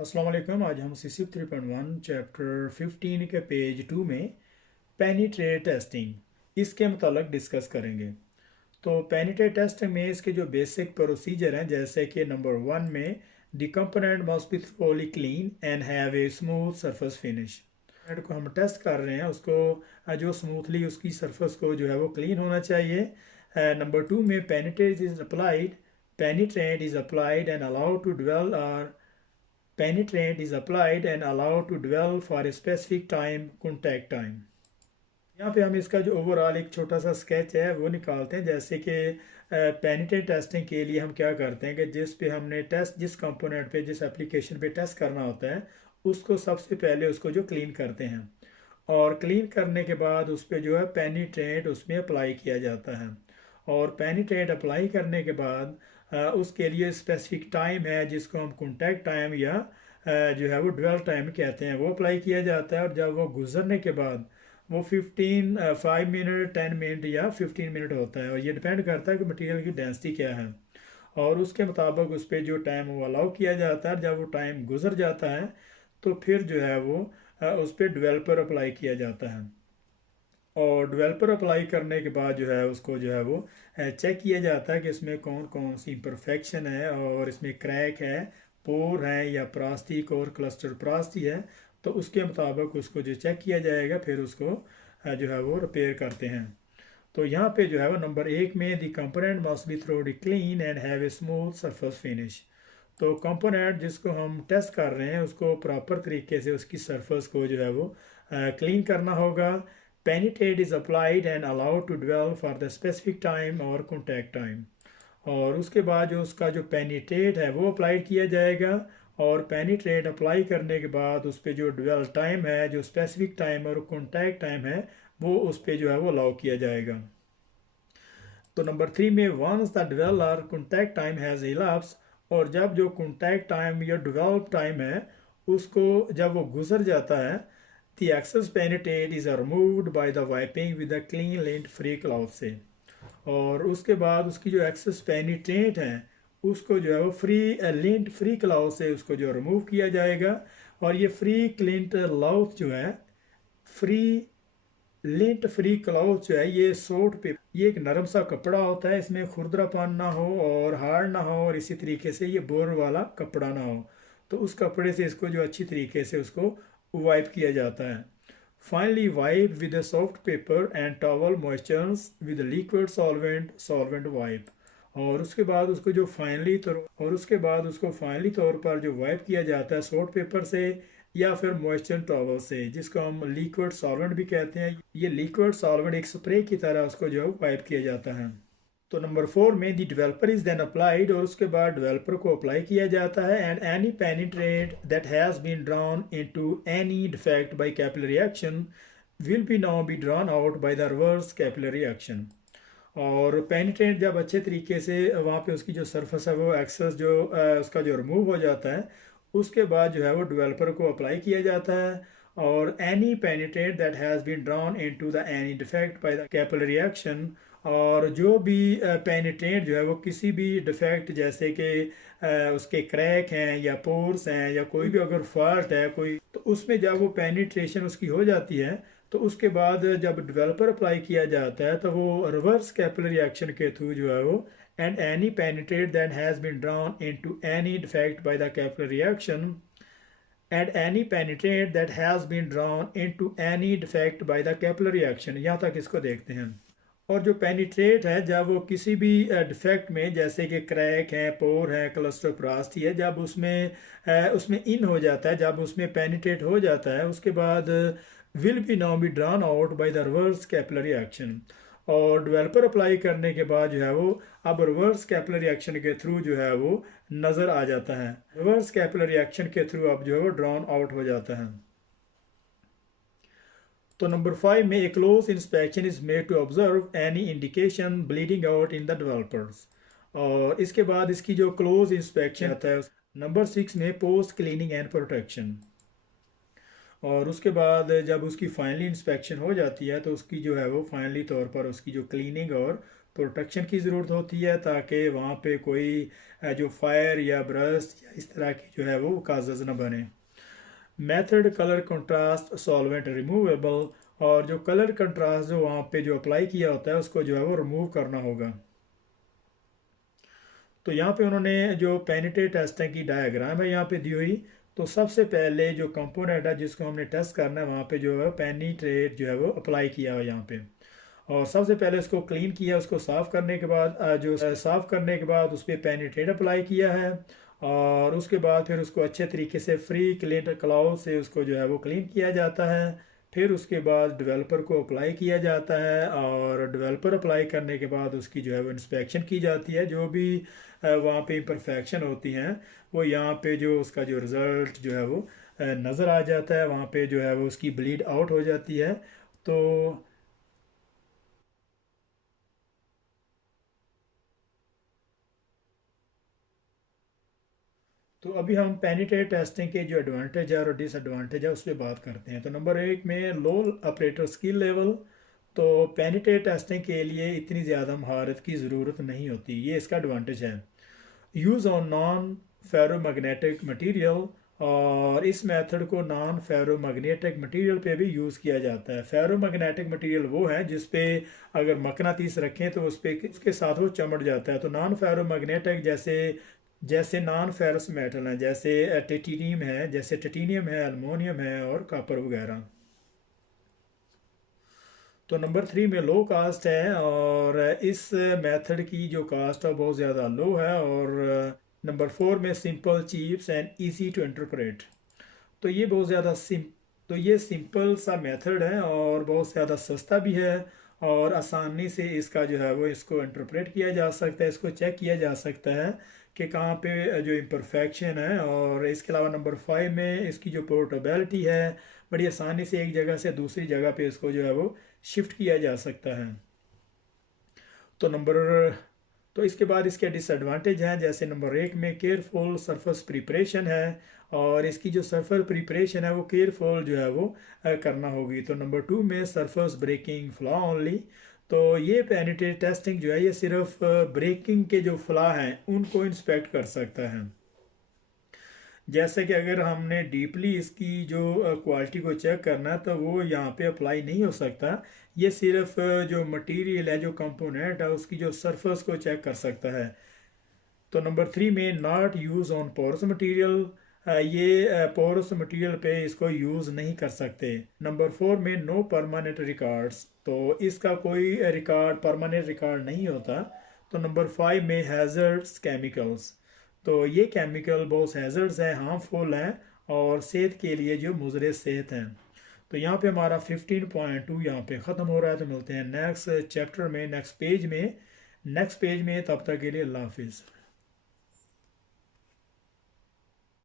अस्सलाम वालेकुम। आज हम CC 3.1 चैप्टर 15 के पेज 2 में पेनिट्रेट टेस्टिंग इसके मतलब डिस्कस करेंगे। तो पेनिट्रेट टेस्टिंग में इसके जो बेसिक प्रोसीजर हैं, जैसे कि नंबर 1 में the component must be thoroughly clean and have a smooth surface finish. को हम टेस्ट कर रहे हैं उसको जो स्मूथली उसकी सरफेस को जो है वो क्लीन होना चाहिए। नंबर 2 में penetrate is applied and allowed to dwell और penetrant is applied and allowed to dwell for a specific time contact time। यहाँ पे हम इसका जो ओवरऑल एक छोटा सा स्केच है वो निकालते हैं। जैसे कि पेनिट्रेंट टेस्टिंग के लिए हम क्या करते हैं कि जिस कंपोनेंट पे जिस एप्लीकेशन पे टेस्ट करना होता है उसको सबसे पहले उसको जो क्लीन करते हैं और क्लीन करने के बाद उस पर जो है पेनिट्रेंट उसमें अप्लाई किया जाता है। और पेनिट्रेंट अप्लाई करने के बाद उसके लिए स्पेसिफिक टाइम है जिसको हम कॉन्टैक्ट टाइम या जो है वो ड्वेल टाइम कहते हैं, वो अप्लाई किया जाता है। और जब वो गुजरने के बाद वो 5 मिनट 10 मिनट या 15 मिनट होता है और ये डिपेंड करता है कि मटेरियल की डेंसिटी क्या है और उसके मुताबिक उस पर जो टाइम वो अलाउ किया जाता है। जब वो टाइम गुजर जाता है तो फिर जो है वो उस पर डेवलपर अप्लाई किया जाता है। और डेवलपर अप्लाई करने के बाद जो है उसको जो है वो चेक किया जाता है कि इसमें कौन कौन सी इम्परफेक्शन है और इसमें क्रैक है, पोर है या प्लास्टिक और क्लस्टर प्लास्टिक है। तो उसके मुताबिक उसको जो चेक किया जाएगा फिर उसको जो है वो रिपेयर करते हैं। तो यहाँ पे जो है वो नंबर 1 में the component must be thoroughly clean and have a smooth surface finish. तो कंपोनेंट जिसको हम टेस्ट कर रहे हैं उसको प्रॉपर तरीके से उसकी सरफेस को जो है वो क्लीन करना होगा। Penetrate is applied and allowed to dwell for the specific time और कॉन्टैक्ट टाइम। और उसके बाद जो उसका जो पेनिट्रेट है वो अप्लाई किया जाएगा और पेनिट्रेट अप्लाई करने के बाद उस पर जो ड्वेल टाइम है, जो स्पेसिफिक टाइम और कॉन्टैक्ट टाइम है, वो उस पर जो है वो अलाउ किया जाएगा। तो नंबर 3 में वंस द ड्वेल और कॉन्टैक्ट टाइम हैज़ इलाप्स, और जब जो कॉन्टैक्ट टाइम या डेवलप टाइम है उसको जब वो गुजर जाता है, the excess penetrate is removed by the wiping with a clean lint free cloth से। और उसके बाद उसकी जो एक्सेस पेनिट्रेट है उसको जो है वो लिंट फ्री क्लॉथ से उसको जो रिमूव किया जाएगा। और ये फ्री क्लिंट क्लॉथ जो है, फ्री लिंट फ्री क्लॉथ जो है, ये सोट पे ये एक नरम सा कपड़ा होता है, इसमें खुरदरापन ना हो और हार्ड ना हो और इसी तरीके से ये बोर वाला कपड़ा ना हो। तो उस कपड़े से इसको जो अच्छी तरीके से उसको वाइप किया जाता है। Finally wipe with a soft paper and towel moistures with liquid solvent wipe. और उसके बाद उसको जो फाइनली तौर और उसके बाद उसको फाइनली तौर पर जो वाइप किया जाता है सॉफ्ट पेपर से या फिर मॉइस्चर टॉवल से, जिसको हम लिक्विड सॉल्वेंट भी कहते हैं। ये लिक्विड सॉल्वेंट एक स्प्रे की तरह उसको जो है वाइप किया जाता है। तो नंबर 4 में the developer is then applied, और उसके बाद डेवलपर को अप्लाई किया जाता है। And any penetrate that has been drawn into any defect by capillary action will be now be drawn out by the reverse capillary action. और penetrant जब अच्छे तरीके से वहाँ पे उसकी जो सरफेस है वो एक्सेस जो उसका जो रिमूव हो जाता है, उसके बाद जो है वो डेवलपर को अप्लाई किया जाता है। और any penetrant that has been drawn into the any defect by the capillary action, और जो भी पेनिट्रेंट जो है वो किसी भी डिफेक्ट जैसे कि उसके क्रैक हैं या पोर्स हैं या कोई भी अगर फॉल्ट है कोई, तो उसमें जब वो पेनिट्रेशन उसकी हो जाती है तो उसके बाद जब डेवलपर अप्लाई किया जाता है तो वो रिवर्स कैपिलरी एक्शन के थ्रू जो है वो and any penetrate that has been drawn into any defect by the capillary action and any penetrate that has been drawn into any defect by the capillary action. यहाँ तक इसको देखते हैं। और जो पेनिट्रेट है जब वो किसी भी डिफेक्ट में जैसे कि क्रैक है, पोर है, क्लस्टर प्रास्ती है, जब उसमें इन हो जाता है, जब उसमें पेनिट्रेट हो जाता है, उसके बाद will be now be drawn out by the reverse capillary action. और डेवलपर अप्लाई करने के बाद जो है वो अब रिवर्स कैपिलरी एक्शन के थ्रू जो है वो नज़र आ जाता है। रिवर्स कैपिलरी एक्शन के थ्रू अब जो है वो ड्रॉन आउट हो जाता है। तो नंबर 5 में a close inspection is made to observe any indication bleeding out in the developers. और इसके बाद इसकी जो क्लोज इंस्पेक्शन आता है नंबर 6 में पोस्ट क्लीनिंग एंड प्रोटेक्शन। और उसके बाद जब उसकी फाइनली इंस्पेक्शन हो जाती है तो उसकी जो है वो फाइनली तौर पर उसकी जो क्लीनिंग और प्रोटेक्शन की ज़रूरत होती है ताकि वहाँ पे कोई जो फायर या ब्रस्ट या इस तरह की जो है वो काजज़ न बने। Method colour contrast solvent removable, और जो कलर कंट्रास्ट जो वहाँ पे जो अप्लाई किया होता है उसको जो है वो रिमूव करना होगा। तो यहाँ पे उन्होंने जो पेनिट्रेट टेस्टिंग की डायग्राम है यहाँ पे दी हुई। तो सबसे पहले जो कंपोनेंट है जिसको हमने टेस्ट करना है वहाँ पे जो है पेनिट्रेट जो है वो अप्लाई किया हुआ यहाँ पे। और सबसे पहले उसको क्लीन किया, उसको साफ़ करने के बाद साफ़ करने के बाद उस पर पेनिट्रेट अप्लाई किया है। और उसके बाद फिर उसको अच्छे तरीके से फ्री क्लीन क्लाउड से उसको जो है वो क्लीन किया जाता है। फिर उसके बाद डेवलपर को अप्लाई किया जाता है, और डेवलपर अप्लाई करने के बाद उसकी जो है वो इंस्पेक्शन की जाती है। जो भी वहाँ पे इम्परफेक्शन होती हैं वो यहाँ पे जो उसका जो रिज़ल्ट जो है वो नज़र आ जाता है। वहाँ पे जो है वो उसकी ब्लीड आउट हो जाती है। तो तो अभी हम पेनिट्रेट टेस्टिंग के जो एडवांटेज है और डिसएडवांटेज है उस पर बात करते हैं। तो नंबर एक में लो ऑपरेटर स्किल लेवल। तो पेनिट्रेट टेस्टिंग के लिए इतनी ज़्यादा महारत की ज़रूरत नहीं होती, ये इसका एडवांटेज है। Use on non ferromagnetic material, और इस मेथड को नॉन फेरोमैग्नेटिक मटेरियल पे भी यूज़ किया जाता है। फेरोमैग्नेटिक मटेरियल वो है जिस पे अगर मकनातीस रखें तो उस पे उसके साथ वो चमट जाता है। तो नॉन फेरोमैग्नेटिक जैसे जैसे नॉन फेरस मेटल हैं, जैसे टिटेनियम है, जैसे टिटेनियम है, अल्मोनियम है और कॉपर वगैरह। तो नंबर थ्री में लो कास्ट है, और इस मेथड की जो कास्ट है बहुत ज़्यादा लो है। और नंबर फोर में simple cheaps and easy to interpret. तो ये बहुत ज़्यादा तो ये सिंपल सा मेथड है और बहुत ज़्यादा सस्ता भी है, और आसानी से इसका जो है वो इसको इंटरप्रेट किया जा सकता है, इसको चेक किया जा सकता है कि कहाँ पे जो इम्परफेक्शन है। और इसके अलावा नंबर फाइव में इसकी जो पोर्टेबिलिटी है, बड़ी आसानी से एक जगह से दूसरी जगह पे इसको जो है वो शिफ्ट किया जा सकता है। तो नंबर तो इसके बाद इसके डिसएडवांटेज हैं, जैसे नंबर एक में केयरफुल सरफेस प्रिपरेशन है, और इसकी जो सरफेस प्रिपरेशन है वो केयरफुल जो है वो करना होगी। तो नंबर टू में सरफेस ब्रेकिंग फ्लॉ ओनली। तो ये पेनिट्रेट टेस्टिंग जो है ये सिर्फ ब्रेकिंग के जो फ्लॉ हैं उनको इंस्पेक्ट कर सकता है। जैसे कि अगर हमने डीपली इसकी जो क्वालिटी को चेक करना है तो वो यहाँ पे अप्लाई नहीं हो सकता। ये सिर्फ जो मटेरियल है, जो कंपोनेंट है, उसकी जो सरफेस को चेक कर सकता है। तो नंबर थ्री में not use on porous material, ये पोरस मटेरियल पे इसको यूज़ नहीं कर सकते। नंबर फोर में नो परमानेंट रिकॉर्ड्स, तो इसका कोई रिकॉर्ड परमानेंट रिकॉर्ड नहीं होता। तो नंबर फाइव में हैज़र्ड्स केमिकल्स, तो ये केमिकल बहुत हैज़र्ड्स हैं, हार्मफुल हैं और सेहत के लिए जो मुज़र सेहत हैं। तो यहाँ पे हमारा 15.2 यहाँ पे ख़त्म हो रहा है। तो मिलते हैं नेक्स्ट चैप्टर में, नेक्स्ट पेज में तब तक के लिए अल्लाह हाफिज़।